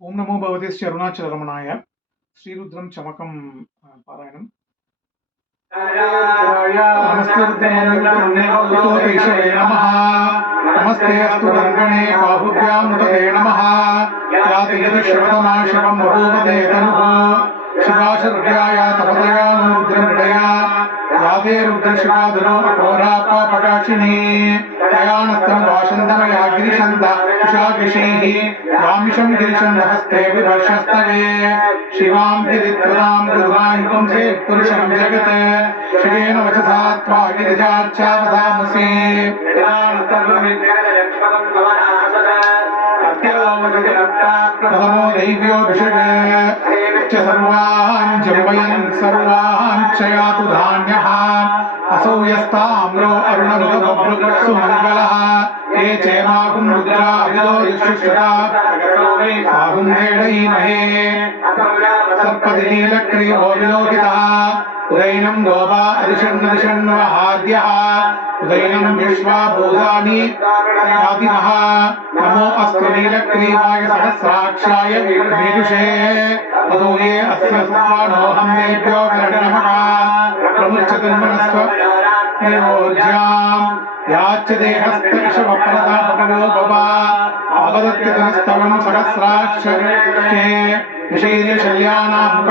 ఓం నమో భగవతే శ్రీ అరుణాచల రమణాయ శ్రీరుద్రం చమకం పారాయణం. నమస్తే రుద్రమంగళే నమ. అస్తు గంగణే బాహుభ్యాం నమ. యాతి యది శివతమా శివం తపతయా ను యాతే तयानस्त्रं वाषन्तमयाग्रिषन्त उषागिषैः वामिषं गिरिशं हस्ते विभर्षस्तवे। शिवां गिरित्रदां दुर्गाहि पुंसे पुरुषं जगत्। शिवेन वचसा त्वा गिरिजाच्चावधामसि नमो दैव्योऽभिषगे च सर्वान् जम्बयन् सर्वान् क्षयातु धान्यः। క్షయాతు ధాన్యః అసౌ ఏ చేమాకుం రుద్రా అవిదో యుష్యుషుడా సాహుం వేడయీమహే సర్పతి నీలక్రీవో విలోహితः ఉదైనం గోపా అదిషన్నదిషన్వహాద్యः ఉదయనం విశ్వా భూతాని ఆదినః నమో అస్తు నీలక్రీవాయ సహస్రాక్షాయ మేదుషే అదో ఏ అస్య సత్వానోహం దేభ్యో కరణమః ప్రముచ్యతన్మనస్వ నియోజ్యాం యాచ్చ దేహస్థ ఇషవప్రదా భగవో భవా అవదత్యతనస్తవం సహస్రాక్షే. విషయే శల్యానాముక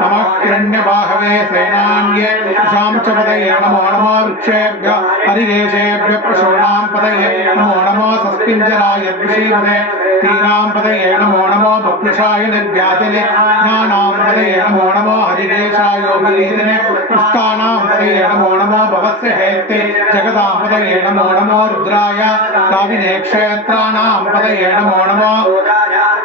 సదాశివాయ శ్రీమన్మహాదేవాయ నమః నమః సేనాన్యే ఉషాం చ పదయే నమో నమో వృక్షేభ్య హరికేశేభ్య పశూనాం పదయే నమో నమో సస్పింజరాయ ద్విషీమదే తీరాం పదయే నమో నమో బహ్లుషాయ నిర్వ్యాతినే జ్ఞానాం పదయే నమో నమో హరికేశాయోపలీదినే పుష్టానాం పదయే నమో నమో భవస్య హేత్తే జగదాం పదయే నమో నమో రుద్రాయ కావినే క్షేత్రాణాం పదయే నమో నమో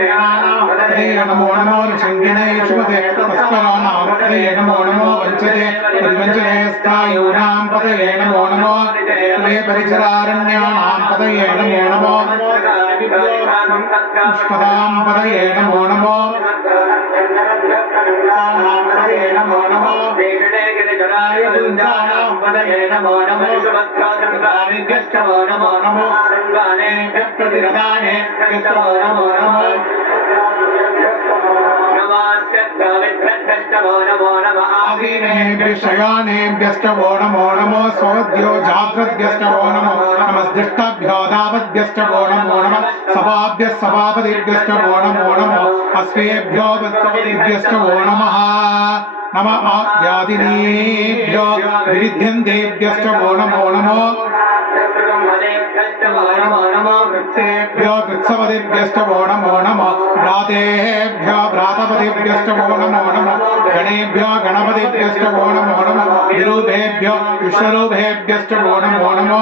నమో ఉచ్చైర్దోషాయ దేవతేనాం పదయే నమో నమో పదయే నమః నమః సగమానాయ వ్యాధినః వ్యాధినీనాం పదయే నమో నమో నిషంగినాయ నిషంగినే పదయే నమో నమో నిషంగినే శుభతే తస్కరాణాం పదయే నమో नमो नमो वेङ्कटेगिरिजराय वृन्दानां पदये नमो नमः शुभद्राचन्द्रादिभ्यश्च वो नमो नमो रङ्गानेभ्यः प्रतिरदानेभ्यश्च वो नमो नमः शयानेभ्यश्च वो नमो नमो स्वद्यो जाग्रद्भ्यश्च वो नमो नमस्दिष्टाभ्यो दावद्भ्यश्च वो नमो नमः सभाभ्यः सभापतिभ्यश्च वो नमो नमो अस्मेभ्यो दत्तपतिभ्यश्च वो नमः नम आद्यादिनीभ्यो विविध्यन्तेभ्यश्च वो नमो नमो भ्यो कृत्सपतिभ्यश्च वो नमो नमो भ्रातेभ्यो भ्रातपतिभ्यश्च वो नमो नमो गणेभ्यो गणपतिभ्यश्च वो नमो नमो विरूपेभ्यो विश्वरूपेभ्यश्च वो नमो नमो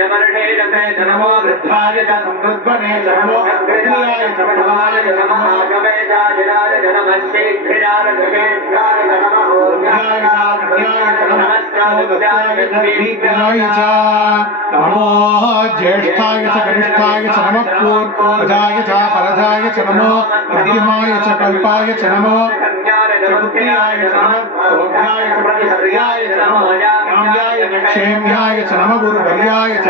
जनर्षे जते जनमो वृद्धाय च समृद्वने जनमो अग्रजाय च प्रभाय जनमागमे जाजिराय जनमश्चेभ्यार जगेभ्यार नमो ज्येष्ठाय च कनिष्ठाय च नमः पूर्वजाय च परजाय च नमो मध्यमाय च कल्पाय च नमो चतुर्थ्याय च नमः च नमः क्षेम्याय च नमः गुरुवर्याय च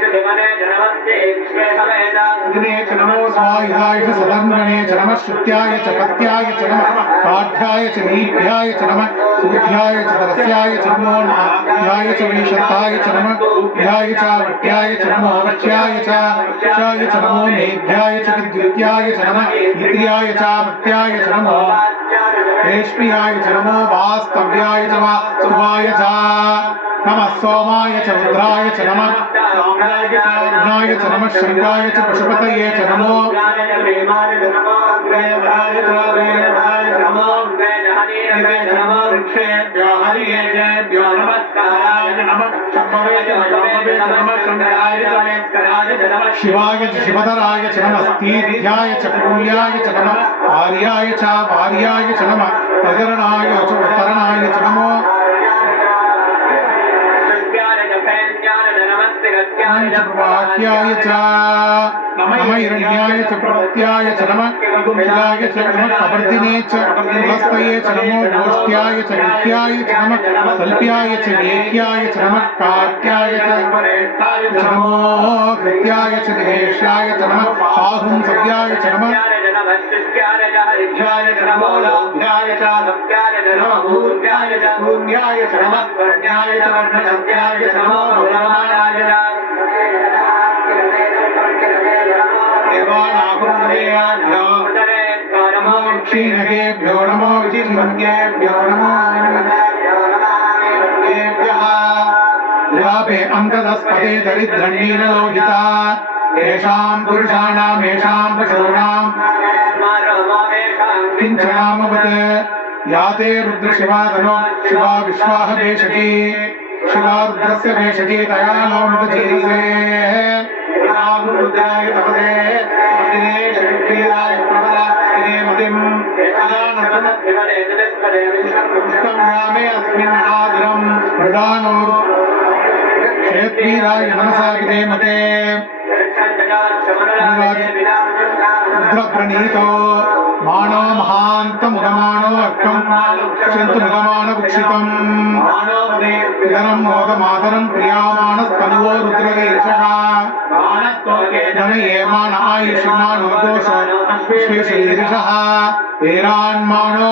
अग्ने च नमो स्वायुधाय च सदन्वने च नमः श्रुत्याय च पत्याय च नमः पाठ्याय च नीभ्याय च नमः सूर्याय च तरस्याय च नमो नाभ्याय च वैशन्ताय च नमः उभ्याय च वट्याय च नमो वक्ष्याय च वक्षाय च नमो मेघ्याय च विद्युत्याय च नमः इन्द्रियाय च मत्याय च नमो रेष्म्याय च नमो वास्तव्याय च वा सुवाय च नमः सोमाय च रुद्राय च नमः रुद्राय च नमः शङ्काय च पशुपतये च नमो शिवाय च शिवधराय च नमः तीर्थ्याय च कूल्याय च नमः आर्याय च वार्याय च नमः प्रजरणाय च उत्तरणाय च नमो ज्ञाय च प्रवाह्याय च नमः हिरण्याय च प्रत्याय च नमः शिलाय च नमः कपर्दिने च हस्तये च नमो गोष्ठ्याय च गुह्याय च नमः सल्प्याय च लेह्याय च नमः काट्याय च नमो कृत्याय च निवेश्याय च नमः आहुं सव्याय च नमः नमो श्रीनगेभ्यो नमो विधिस्मृत्येभ्यो नमो लाभे अङ्कदस्पदे दरिद्रण्यीनलोहिता येषां पुरुषाणामेषां पशूनां। किञ्चनामवत् याते रुद्रशिवादनो शिवा विश्वाः भेषजी शिवा रुद्रस्य भेषजी तया लोमृतजीसे रुद्राय तपदे ఉత్తమ్యామే అస్మిన్ ఆద్రం ప్రధానో. క్షేత్రీరాయ మనసాగితే మతే రుద్రప్రణీతో మానో మహాంతముదమానో అర్కం శంతు ముదమానభుక్షితం ఇదనం మోదమాదరం ప్రియామాణస్తనువో రుద్రదేశః నన ఏమాన ఆయుషిమానోదోష శ్రీశరీరిషः ఏరాన్మానో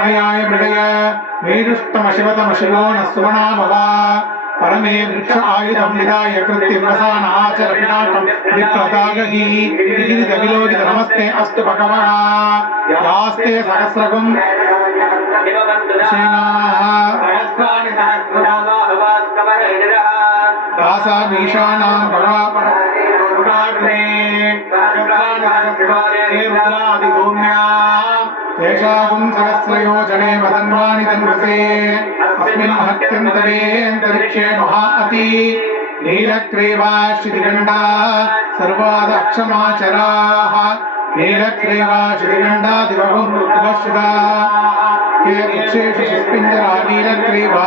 परमयाय मृगय मेरुष्टमशिवतम शिवो न सुवणामवा परमे वृक्ष आयुधं निदाय कृत्तिम्रसानाचरपिणाकं विप्रतागही विगिरिदविलोकित नमस्ते अस्तु भगवः यास्ते सहस्रकं दासामीशानां भवापरे रुद्राग्ने रुद्रादिभूम्या सहस्रयोजने वदन्वानि तन्वसे अस्मिन् महत्यन्तरेऽन्तरिक्षे महाअति नीलग्रीवाश्रिगण्डा सर्वादक्षमाचराः नीलग्रीवाश्रिगण्डा दिवहुमुपश्रिता ये वृक्षेषु सुस्पिञ्जरा नीलग्रीवा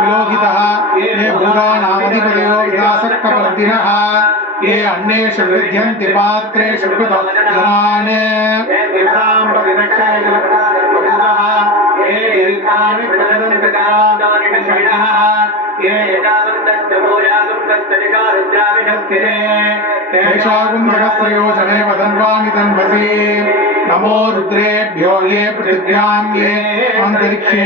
विलोहितः ये भूतानामधिपदयो विलासक्तवर्दिनः ये अन्येषु विद्यन्ति पात्रेषु कृतो जनान् तेषागुं सहस्रयोजने वदन्वानि तन्वसि नमो रुद्रेभ्यो ये पृथिव्यां ये अन्तरिक्षे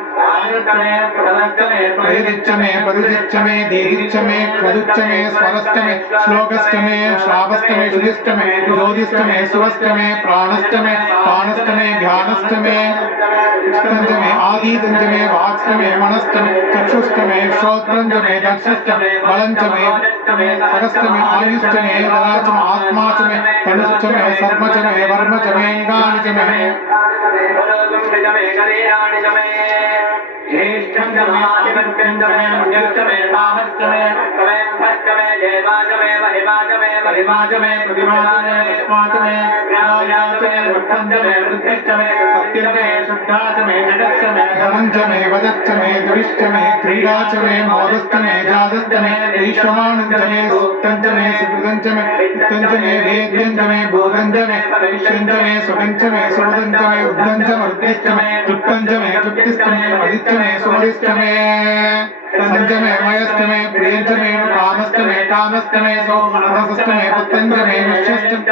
प्रयदिच्च मे परिदिच्च मे दीदिच्च मे क्रदुच्च मे स्वरश्च मे श्लोकश्च मे श्रावश्च मे श्रुतिश्च मे ज्योतिश्च मे सुवश्च मे प्राणश्च मे पाणश्च मे ध्यानश्च मे चित्तञ्च मे आदीतञ्च मे वाक्श्च मे मनश्च मे चक्षुश्च मे श्रोत्रञ्च मे दक्षश्च मे बलञ्च मे सहश्च मे आयुश्च मे दरा आत्मा च मे तनुश्च मे सर्म च मे वर्म च मे अङ्गानि च मे ज्येष्ठं च महाधिपत्यं च मे मध्यश्च मे पामश्च मे कवेभ्यश्च मे देवाच मे महिमाच मे महिमाच मे प्रतिमाच मे पुष्पाच मे ज्ञानाच मे वृद्धं च मे वृद्धिश्च मे सत्यं मे शुद्धा च मे जगच्च मे धनं च मे वदच्च मे दुरिश्च मे क्रीडा च मे मोदश्च मे जातश्च मे वैश्वमानं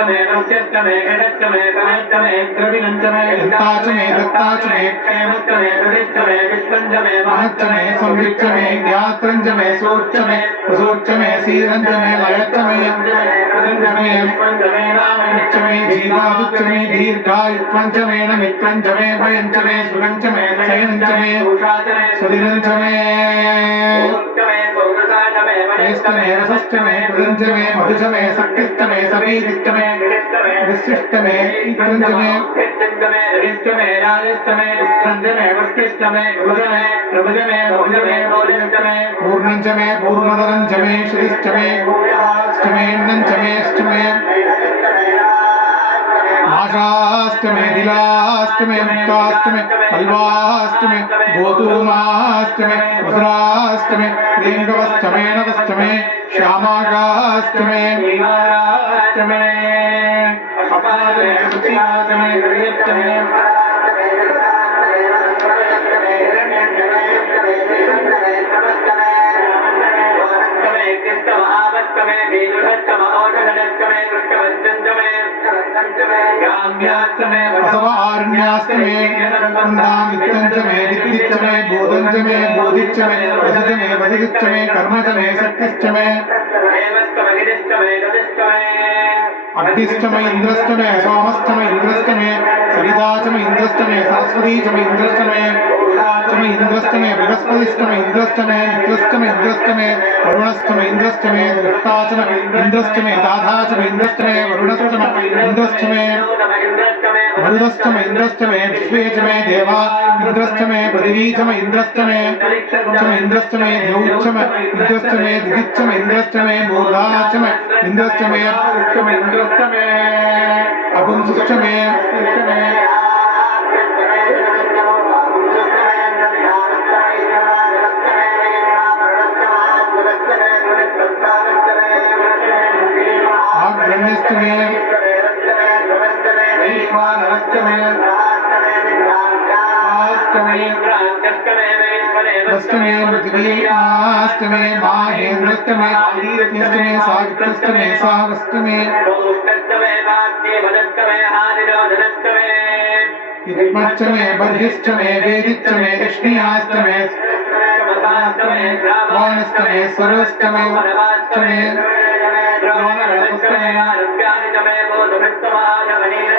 च मे सूक्तं च मे सुकृतं च मे वित्तं च मे वेद्यं च मे बोधं च मे भविष्यं च मे सुखं च मे सुमदं च శ్రేష్టమే రసష్టమే ప్రపంచమే మధుజమే సక్తిష్టమే సమీదిష్టమే విశిష్టమే ప్రపంచమే రిష్టమే రాజష్టమే సంజమే వృష్టిష్టమే భుజమే ప్రభుజమే భుజమే భోజష్టమే పూర్ణంచమే పూర్ణదరంచమే శ్రీష్టమే ష్టమే నంచమే आकाशाष्टमे में मुक्ताष्टमे में गोधूमाष्टमे में लिङ्गवष्टमे नवष्टमे श्यामाकाष्टमे मीनाष्टमे वस्यश्च मे घटश्च मे कवयश्च मे द्रविणं च मे दत्ता च मे दत्ता च मे क्षेमश्च मे हृदिश्च मे विश्वं च मे महच्च मे संविच्च मे ज्ञात्रं च मे सूच्च मे प्रसूच्च मे सीरं इंद्रस्तम इंद्रस्तम बृहस्पतिस्तम इंद्रस्तम मित्रस्तम इंद्रस्तम वरुणस्तम इंद्रस्तम दृष्टाचम इंद्रस्तम दाधाचम इंद्रस्तम वरुणस्तम इंद्रस्तम मरुदस्तम इंद्रस्तम विश्वेचमे देवा इंद्रस्तमे पृथिवीचम इंद्रस्तमे चम इंद्रस्तमे द्यौचम इंद्रस्तमे दिदिचम इंद्रस्तमे मूर्धाचम इंद्रस्तमे इंद्रस्तमे अपुंसुष्टमे करें स्तमे मृदुली आस्तमे माहे नृत्तमे नृत्तमे सागृत्तमे सागस्तमे मच्चमे बर्हिष्ठमे वेदिच्चमे कृष्णियास्तमे वाणस्तमे सुरस्तमे चमे रोमरस्तमे आरभ्यानि चमे बोधमित्तमाजमनीर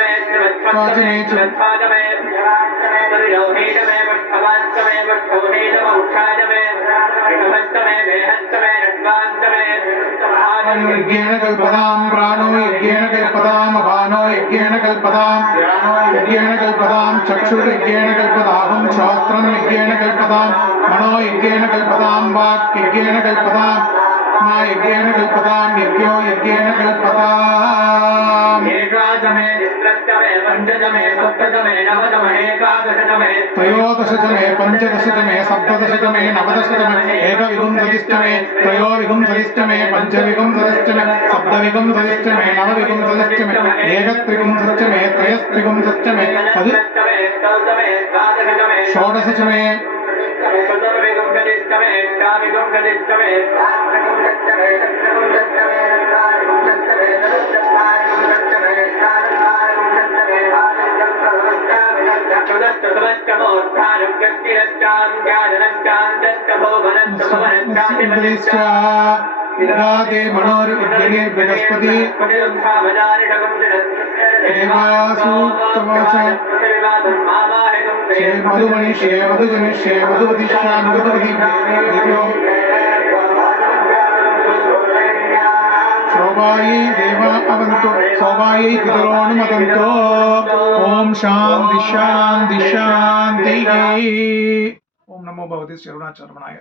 పృథివీచమే విదక్షమే గర్భాష్టమే వస్త్రాష్టమే ద్రవిచ్చమే దై యజ్ఞేన కల్పదాం ప్రాణో యజ్ఞేన కల్పదాం అపానో యజ్ఞేన కల్పదాం ధ్యానో యజ్ఞేన కల్పదాం చక్షుర్యజ్ఞేన కల్పదాహం శ్రోత్రం యజ్ఞేన కల్పదాం यज्ञेन कल्पताम् यज्ञो यज्ञेन कल्पताम्। एकादशमे द्वित्रष्टमे पञ्चदशमे सप्तदशमे नवदशमे एकादशतमे। त्रयोदशतमे पञ्चदशतमे सप्तदशतमे नवदशतमे एकविगुंसदिष्टमे त्रयोविगुंसदिष्टमे पञ्चविगुंसदिष्टमे सप्तविगुंसदिष्टमे नवविगुंसदिष्टमे एकत्रिगुंसदिष्टमे त्रयस्त्रिगुंसदिष्टमे षोडशतमे త్రయోవిగుంసదిష్టమే పంచవిగుంసదిష్టమే సప్తవిగుంసదిష్టమే నవవిగుంసదిష్టమే ఏకత్రిగుంసష్టమే త్రయస్త్రిగుంసష్టమే సది షోడశతమే ఇంద్రిశ్చ ఇదాదే మనోర్ యజ్ఞే श्री मधुमणि श्री मधुगुनि श्री मधुपति श्री मधुपति शोभायै देवा अवन्तु शोभायै पितरोऽनुमतन्तु ॐ शान्ति शान्ति शान्तिः ॐ नमो भवति श्रवणाचर्मणाय